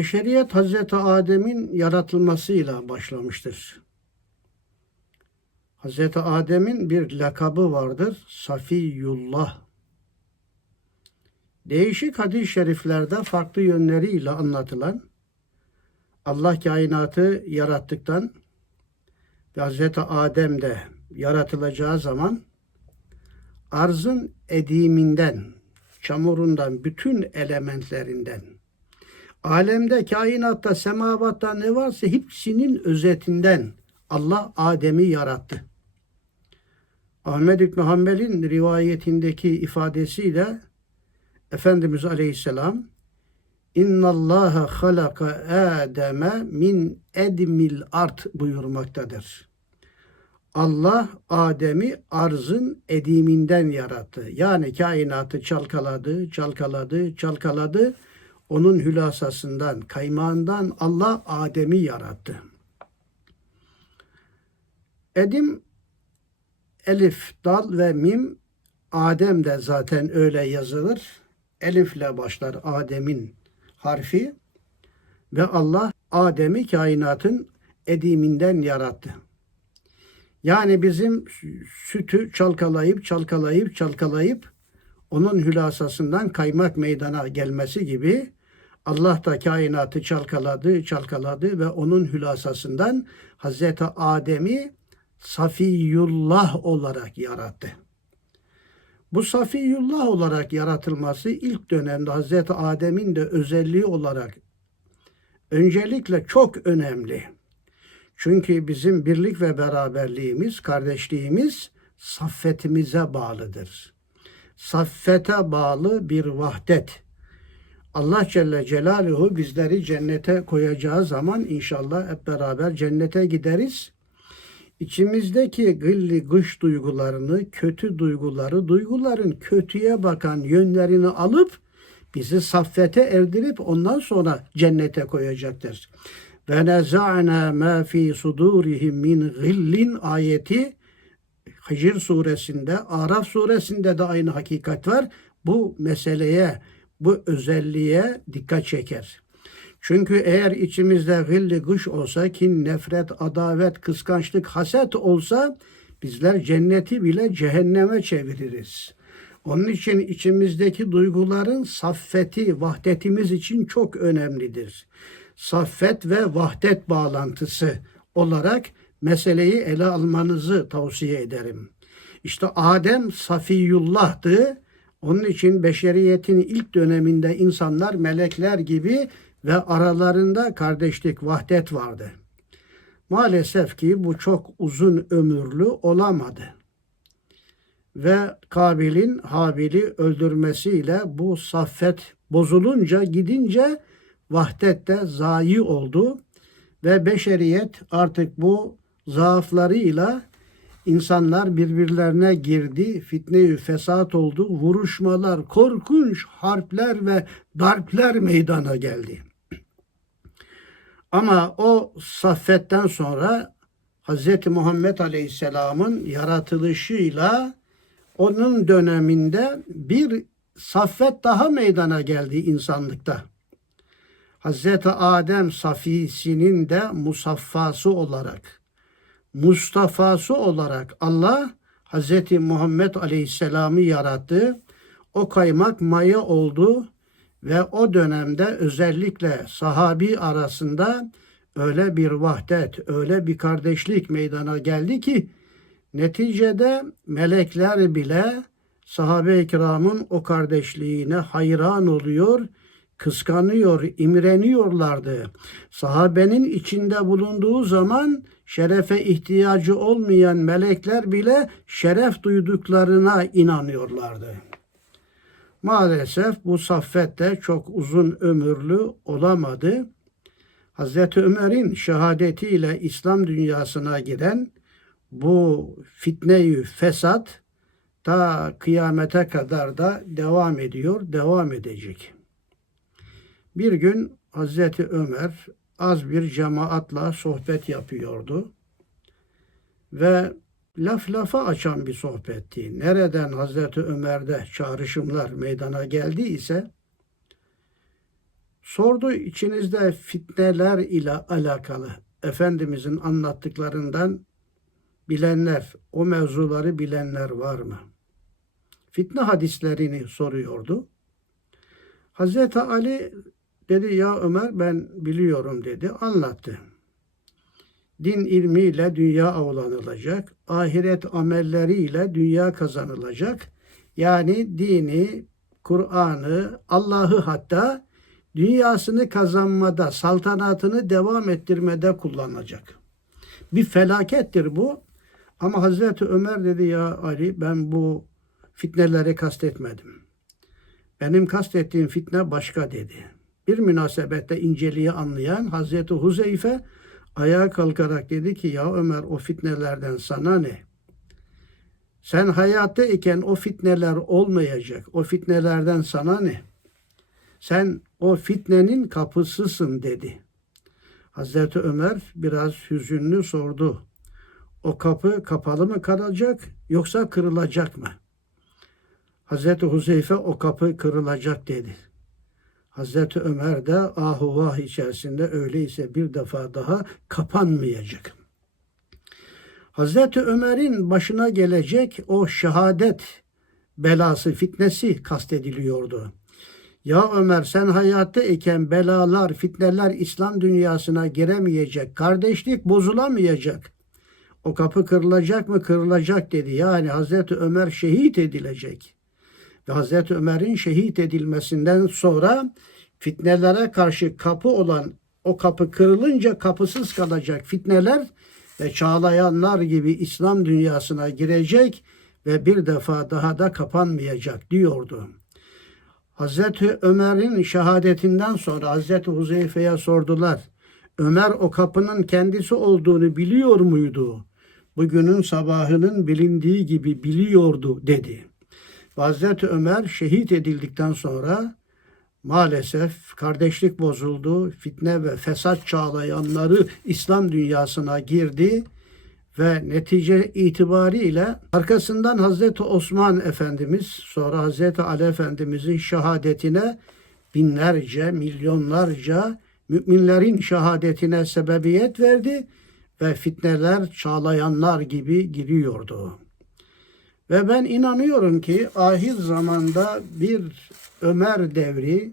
Beşeriyet Hazreti Adem'in yaratılmasıyla başlamıştır. Hazreti Adem'in bir lakabı vardır. Safiyullah. Değişik hadis-i şeriflerde farklı yönleriyle anlatılan Allah kainatı yarattıktan ve Hazreti Adem de yaratılacağı zaman arzın ediminden, çamurundan, bütün elementlerinden, alemde, kainatta, semavatta ne varsa hepsinin özetinden Allah Adem'i yarattı. Ahmed İbn Hanbel'in rivayetindeki ifadesiyle Efendimiz Aleyhisselam İnna Allaha halaka Adem'e min edmil art buyurmaktadır. Allah Adem'i arzın ediminden yarattı. Yani kainatı çalkaladı, çalkaladı, çalkaladı. Onun hülasasından, kaymağından Allah Adem'i yarattı. Edim, elif, dal ve mim, Adem de zaten öyle yazılır. Elifle başlar Adem'in harfi ve Allah Adem'i kainatın ediminden yarattı. Yani bizim sütü çalkalayıp çalkalayıp çalkalayıp onun hülasasından kaymak meydana gelmesi gibi Allah da kainatı çalkaladı, çalkaladı ve onun hülasasından Hazreti Adem'i Safiyullah olarak yarattı. Bu Safiyullah olarak yaratılması ilk dönemde Hazreti Adem'in de özelliği olarak öncelikle çok önemli. Çünkü bizim birlik ve beraberliğimiz, kardeşliğimiz saffetimize bağlıdır. Saffete bağlı bir vahdet. Allah Celle Celaluhu bizleri cennete koyacağı zaman inşallah hep beraber cennete gideriz. İçimizdeki gılli gış duygularını, kötü duyguları, duyguların kötüye bakan yönlerini alıp bizi saffete erdirip ondan sonra cennete koyacaktır. Ve neza'na ma fi sudurihim min gillin ayeti Hicr suresinde, Araf suresinde de aynı hakikat var. Bu meseleye, bu özelliğe dikkat çeker. Çünkü eğer içimizde gilli gış olsa, kin, nefret, adavet, kıskançlık, haset olsa bizler cenneti bile cehenneme çeviririz. Onun için içimizdeki duyguların saffeti, vahdetimiz için çok önemlidir. Saffet ve vahdet bağlantısı olarak meseleyi ele almanızı tavsiye ederim. İşte Adem Safiyullah'tı. Onun için beşeriyetin ilk döneminde insanlar melekler gibi ve aralarında kardeşlik, vahdet vardı. Maalesef ki bu çok uzun ömürlü olamadı. Ve Kabil'in Habil'i öldürmesiyle bu saffet bozulunca gidince vahdet de zayi oldu ve beşeriyet artık bu zaaflarıyla insanlar birbirlerine girdi, fitne fesat oldu, vuruşmalar, korkunç harpler ve darpler meydana geldi. Ama o saffetten sonra Hz. Muhammed Aleyhisselam'ın yaratılışıyla onun döneminde bir saffet daha meydana geldi insanlıkta. Hz. Adem safisinin de musaffası olarak, Mustafası olarak Allah Hz. Muhammed Aleyhisselam'ı yarattı. O kaymak maya oldu ve o dönemde özellikle sahabi arasında öyle bir vahdet, öyle bir kardeşlik meydana geldi ki neticede melekler bile sahabe-i kiramın o kardeşliğine hayran oluyor, kıskanıyor, imreniyorlardı. Sahabenin içinde bulunduğu zaman şerefe ihtiyacı olmayan melekler bile şeref duyduklarına inanıyorlardı. Maalesef bu saffet de çok uzun ömürlü olamadı. Hazreti Ömer'in şehadetiyle İslam dünyasına giren bu fitneyi fesat ta kıyamete kadar da devam ediyor, devam edecek. Bir gün Hazreti Ömer az bir cemaatla sohbet yapıyordu ve laf lafa açan bir sohbetti. Nereden Hazreti Ömer'de çağrışımlar meydana geldi ise Sordu içinizde fitneler ile alakalı Efendimizin anlattıklarından bilenler, o mevzuları bilenler var mı? Fitne hadislerini soruyordu. Hazreti Ali dedi ya Ömer ben biliyorum dedi. Anlattı. Din ilmiyle dünya avlanılacak. Ahiret amelleriyle dünya kazanılacak. Yani dini, Kur'an'ı, Allah'ı hatta dünyasını kazanmada, saltanatını devam ettirmede kullanacak. Bir felakettir bu. Ama Hazreti Ömer dedi ya Ali ben bu fitneleri kastetmedim. Benim kastettiğim fitne başka dedi. Bir münasebette inceliği anlayan Hazreti Huzeyfe ayağa kalkarak dedi ki ya Ömer o fitnelerden sana ne? Sen hayatta iken o fitneler olmayacak. O fitnelerden sana ne? Sen o fitnenin kapısısın dedi. Hazreti Ömer biraz hüzünlü sordu. O kapı kapalı mı kalacak yoksa kırılacak mı? Hazreti Huzeyfe o kapı kırılacak dedi. Hazreti Ömer de ahu vah içerisinde öyleyse bir defa daha kapanmayacak. Hazreti Ömer'in başına gelecek o şehadet belası, fitnesi kastediliyordu. Ya Ömer sen hayatta iken belalar, fitneler İslam dünyasına giremeyecek, kardeşlik bozulamayacak. O kapı kırılacak mı? Kırılacak dedi. Yani Hazreti Ömer şehit edilecek. Hazreti Ömer'in şehit edilmesinden sonra fitnelere karşı kapı olan o kapı kırılınca kapısız kalacak fitneler ve çağlayanlar gibi İslam dünyasına girecek ve bir defa daha da kapanmayacak diyordu. Hazreti Ömer'in şehadetinden sonra Hazreti Huzeyfe'ye sordular. Ömer o kapının kendisi olduğunu biliyor muydu? Bugünün sabahının bilindiği gibi biliyordu dedi. Hazreti Ömer şehit edildikten sonra maalesef kardeşlik bozuldu. Fitne ve fesat çağlayanları İslam dünyasına girdi ve netice itibariyle arkasından Hazreti Osman Efendimiz sonra Hazreti Ali Efendimizin şehadetine binlerce, milyonlarca müminlerin şehadetine sebebiyet verdi ve fitneler çağlayanlar gibi giriyordu. Ve ben inanıyorum ki ahir zamanda bir Ömer devri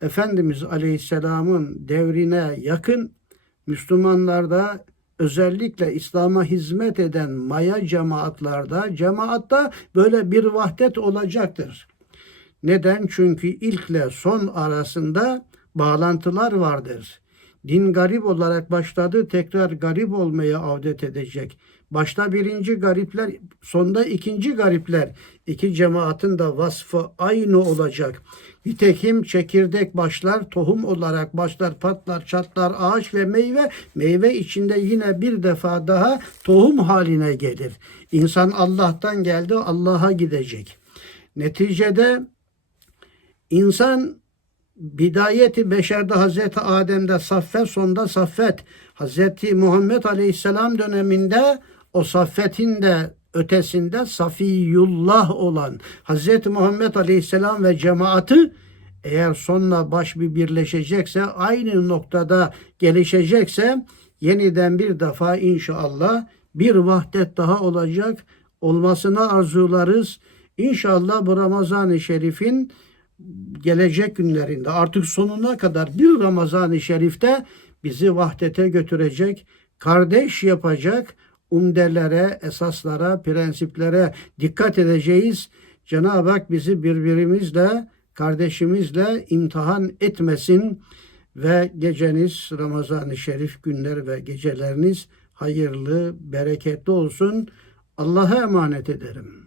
Efendimiz Aleyhisselam'ın devrine yakın Müslümanlarda özellikle İslam'a hizmet eden maya cemaatlarda cemaatta böyle bir vahdet olacaktır. Neden? Çünkü ilkle son arasında bağlantılar vardır. Din garip olarak başladı, tekrar garip olmaya avdet edecek. Başta birinci garipler, sonda ikinci garipler. İki cemaatin de vasfı aynı olacak. Nitekim çekirdek başlar, tohum olarak başlar, patlar, çatlar, ağaç ve meyve. Meyve içinde yine bir defa daha tohum haline gelir. İnsan Allah'tan geldi, Allah'a gidecek. Neticede insan bidayeti beşerde Hazreti Adem'de saffet, sonda saffet. Hazreti Muhammed Aleyhisselam döneminde o saffetin de ötesinde Safiyullah olan Hazreti Muhammed Aleyhisselam ve cemaati eğer sonla baş bir birleşecekse aynı noktada gelişecekse yeniden bir defa inşallah bir vahdet daha olacak olmasını arzularız. İnşallah bu Ramazan-ı Şerif'in gelecek günlerinde artık sonuna kadar bir Ramazan-ı Şerif'te bizi vahdete götürecek, kardeş yapacak, umdelere, esaslara, prensiplere dikkat edeceğiz. Cenab-ı Hak bizi birbirimizle, kardeşimizle imtihan etmesin ve geceniz Ramazan-ı Şerif günler ve geceleriniz hayırlı, bereketli olsun. Allah'a emanet ederim.